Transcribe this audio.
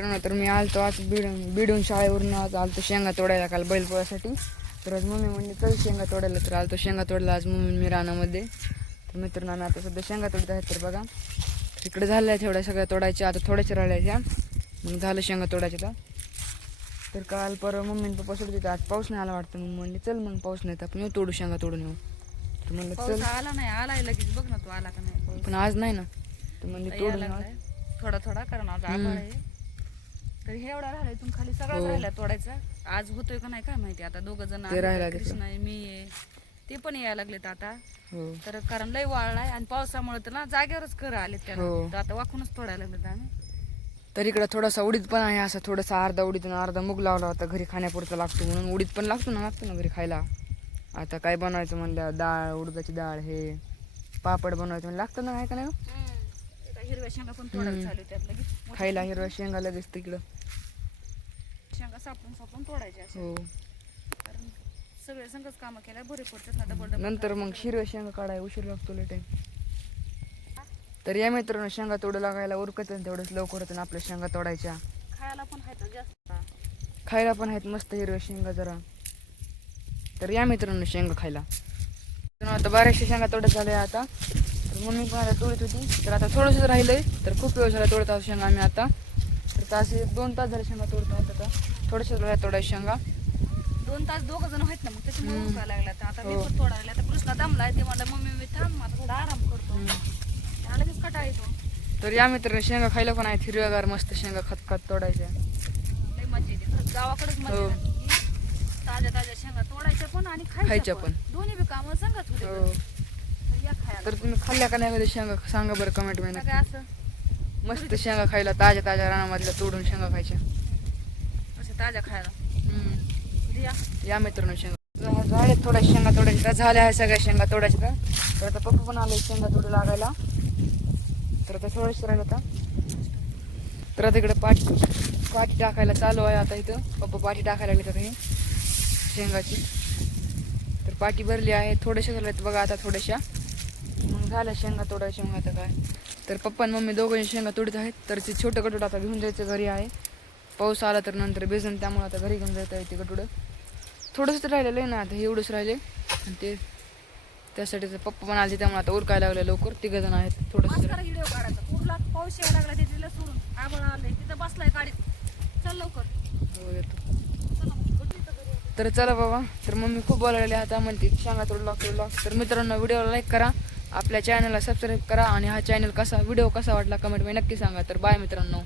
मित्रांनो तर मी आलतो आज बीड बीडून शाळेवरून आज आलतो शेंगा तोडायला काल बैलपोळ्यासाठी. तर आज मम्मी म्हणली चल शेंगा तोडायला. तर आलतो शेंगा तोडायला आज मम्मी मी रानामध्ये. तर मित्रांनो आम्ही आता सध्या शेंगा तोडत आहेत तर बघा. इकडे झाल्या तेवढ्या सगळ्या तोडायच्या आता थोड्याच्या राहिल्या मग झालं शेंगा तोडायच्या तर तर काल परवा मम्मीने पप्पा सोडत होते आज पाऊस नाही आला वाटतं मग म्हणले चल मग पाऊस नाही तर आपण येऊ तोडू शेंगा तोडून येऊ. तर म्हणलं चल. आला नाही आलाय लगेच बघ ना तू आला का नाही. पण आज नाही ना. तर म्हणले यायला तोडून. थोडा थोडा कारण आज. आभाळ आहे. तर हे एवढा राहिलाय खाली सगळा हो. राहिला तोडायचा. आज होतोय का नाही काय माहिती आता. दोघ जण ते राहिला तिकडं. कृष्णा आहे मी आहे. ते पण यायला लागलेत आता. हो. तर कारण लय वाळलाय आणि पावसामुळे तर ना जागेवरच कर आले त्याला. हो. तर आता वाकूनच तोडायला लागलेत आम्ही. तर इकडं थोडासा उडीद पण आहे असं थोडासा अर्धा उडीद आणि अर्धा मूग लावला होता. घरी खाण्यापुरता लागतो म्हणून उडीद पण लागतो ना लागतो ना घरी खायला. आता काय बनवायचं म्हणलं? डाळ उडदाची डाळ हे. पापड बनवायचं म्हणलं. लागतं ना काय का नाही हो? ते काय हिरव्या शेंगा पण तोडायला त्यात लगेच. खायला हिरव्या शेंगा लगेच तिकडं. सापडून सापडून तोडायच्या अशा. हो. कारण सगळे संघच कामं केल्या बरे पडतात ना डबल डबल नंतर मग हिरव्या शेंगा काढाय उशीर लागतो लय तर या मित्रांनो शेंगा तोडू लागायला उरकत तेवढंच लवकर होतं आपल्या शेंगा तोडायच्या. खायला पण खायचं जास्त. खायला पण आहेत मस्त हिरव्या शेंगा जरा. तर या मित्रांनो शेंगा खायला. तर आता बऱ्याचशा शेंगा तोडत झाल्या आता. तर मम्मी पण आता तोडत होती. तर आता थोडंसं राहिलंय तर खूप वेळ झाला तोडत आहोत शेंगा आम्ही आता. तर तास एक दोन तास झाले शेंगा तोडत आता थोडंसं राहिल्या तोडायच्या शेंगा. दोन तास दोघ जण आहेत ना मग त्याच्यामुळे हम्म. लागला तर आता मी हो. पण तोडायला आता कृष्णा दमलाय ते म्हणलं मम्मी मी थांब आता थोडा आराम करतो. त्याला लगेच कटा येतो. तर या मित्रांनो शेंगा खायला पण आहेत हिरव्यागार मस्त शेंगा खत खत तोडायच्या लय मजा येते. खरंच गावाकडेच मजा हो. येते की ताज्या ताज्या शेंगा तोडायच्या पण आणि खायच्या खायच्या पण. दोन्ही बी कामं संगत होते. हो. तर या खायला. तर तुम्ही खाल्ल्या का नाही कधी शेंगा? सांगा बरं कमेंटमध्ये. काय असं. मस्त शेंगा खायला ताज्या ताज्या रानामधल्या तोडून शेंगा खायच्या. असं ताज्या खायला? हम्म. तर या. या मित्रांनो शेंगा. झाले थोड्या शेंगा तोडायच्या. झाल्या आहे सगळ्या शेंगा तोडायच्या तर आता पप्पा पण आले शेंगा तोडू लागायला. तर आता थोडेसे राहिले आता. तर आता इकडे पाठी पाठी टाकायला चालू आहे आता इथं. पप्पा पाठी टाकायला लागले हे शेंगाची. तर पाठी भरली आहे. थोड्याशा झाल्यात बघा आता थोड्याशा. मग झाल्या शेंगा तोडायच्या मग आता काय. तर पप्पा आणि मम्मी दोघं शेंगा तोडत आहेत. तर ते छोटं गटूड आता घेऊन जायचं घरी आहे. पाऊस आला तर नंतर भिजन त्यामुळे आता घरी घेऊन जायचं आहे ते गटुडं थोडंसं तर राहिलेलं आहे ना आता हे एवढंच राहिले. आणि ते त्यासाठी पप्पा पण आले त्यामुळे आता उरकायला लागले लवकर. तिघ जण आहेत थोडंसं. पाऊस यायला लागला सोडून. आबळ तिथं बसलाय गाडीत. चल लवकर. हो, येतो. तर चला बाबा तर मम्मी खूप बोलायला आता म्हणते सांगा लॉक थोडं लॉक तर मित्रांनो व्हिडिओला लाईक करा. आपल्या चॅनलला सबस्क्राईब करा आणि हा चॅनल कसा व्हिडिओ कसा वाटला कमेंटमध्ये नक्की सांगा. तर बाय मित्रांनो.